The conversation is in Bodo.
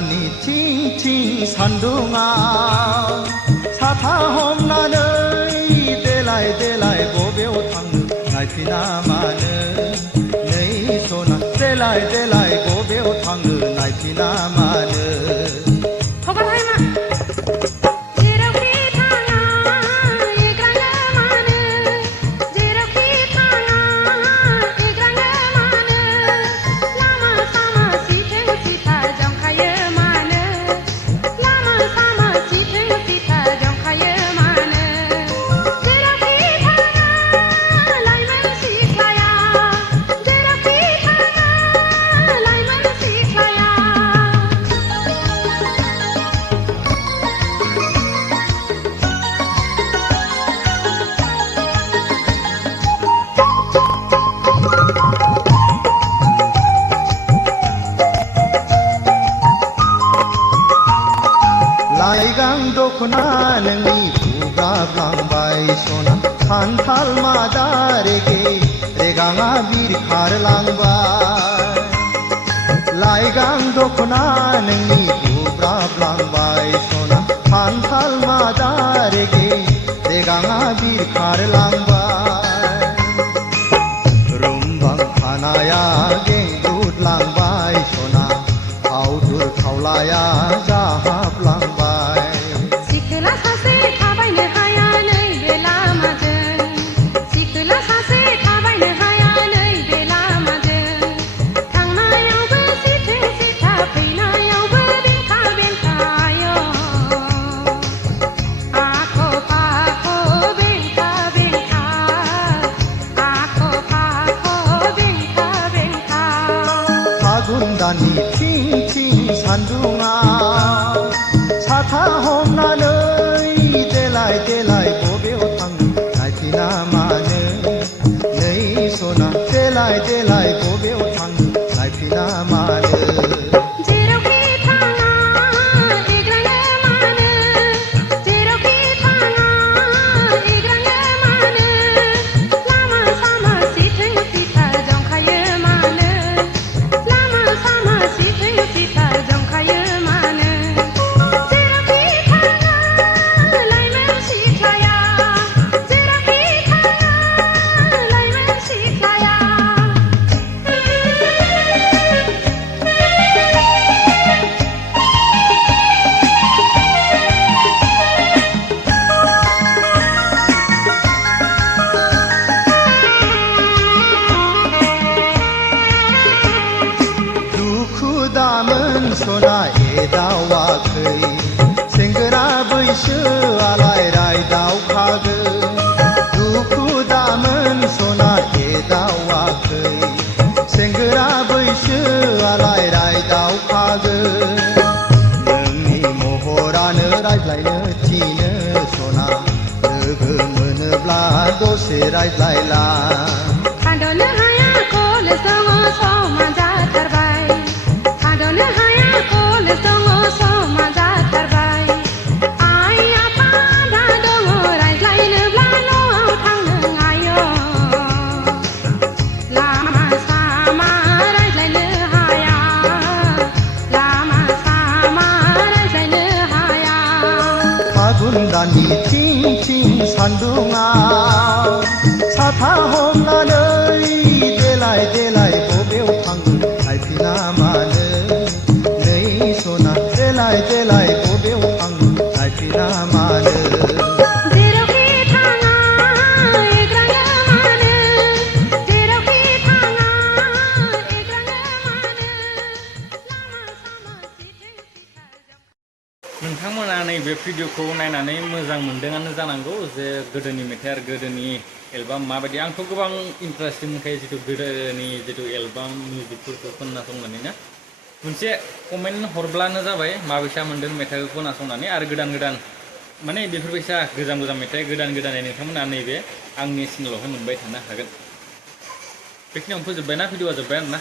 दाननि थिं थिं सान्दुङाव साथा हमनानै देलाय देलाय बबेयाव थांनो नायफिना मानो नै सना देलाय देलाय बबेयाव थांनो नायफिना मानो लाइगां दखना नोंनि बुगाब्लांबाय सना खान्थाल मादा रेगे रेगाङा बिरखारलांबाय लाइगां दखना नोंनि बुगाब्लांबाय सना खान्थाल मादा रेगे रेगाङा बिरखारलांबाय रुमबां खानाया गेंगुदलांबाय सना खावदुर खावलाया जाहाबलांबाय दाननि थिं थिं सान्दुङाव साथा हमनानै देलाय देलाय बबेयाव थांनो नायफिना मानो नै सना देलाय देलाय बबेयाव थांनो नायफिना मानो दामोन सना एदावाखै सेंग्रा बैसोआलाय रायदावखागोन दुखु दामोन सना एदावाखै सेंग्रा बैसोआलाय रायदावखागोन नोंनि महरानो रायज्लायनो थिनो सना लोगो मोनोब्ला दसे रायज्लायला दाननि थिं थिं सान्दुङाव साथा हमनानै देलाय देलाय बबेयाव थांनो नायफिना मानो नै सना देलाय देलाय बबेयाव थांनो नायफिना मानो नोंथांमोना नैबे भिडिअखौ नायनानै मोजां मोनदोंआनो जानांगौ जे गोदोनि मेथाइ आरो गोदोनि एलबाम माबायदि आंथ' गोबां इन्टारेस्टिं मोनखायो जितु गोदोनि जितु एलबाम मिउजिकफोरखौ खोनासंनानै ना मोनसे कमेन्ट हरब्लानो जाबाय माबायसा मोनदों मेथाइखौ खोनासंनानै आरो गोदान गोदान माने बेफोरबायसा गोजाम गोजाम मेथाइ गोदान गोदानै नोंथांमोना नैबे आंनि चेनेलावहाय मोनबाय थानो हागोन बेखिनियावनो फोजोबबायना भिडिअआ जोब्बाय आरोना